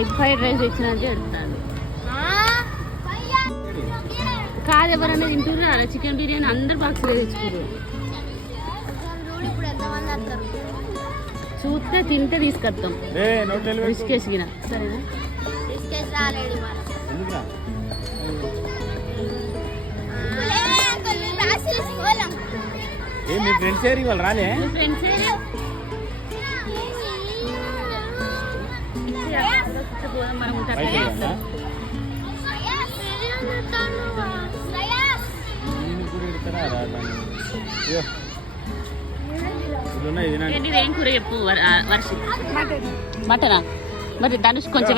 Egg fried rice తెచ్చినట్టు చెప్తాను. కాదు ఎవరన్నా తింటున్నారు చికెన్ బిర్యానీ అందరు బాక్స్లో తెచ్చుకోరు. చూస్తే తింటే తీసుకొస్తాం రిస్కేసిగిన సరేనా. మీ ఫ్రెండ్స్ ఏరి వాళ్ళు రాలే? మనం ఏం కూర చెప్పు వర్షి. మటనా మరి ధనుష్ కొంచెం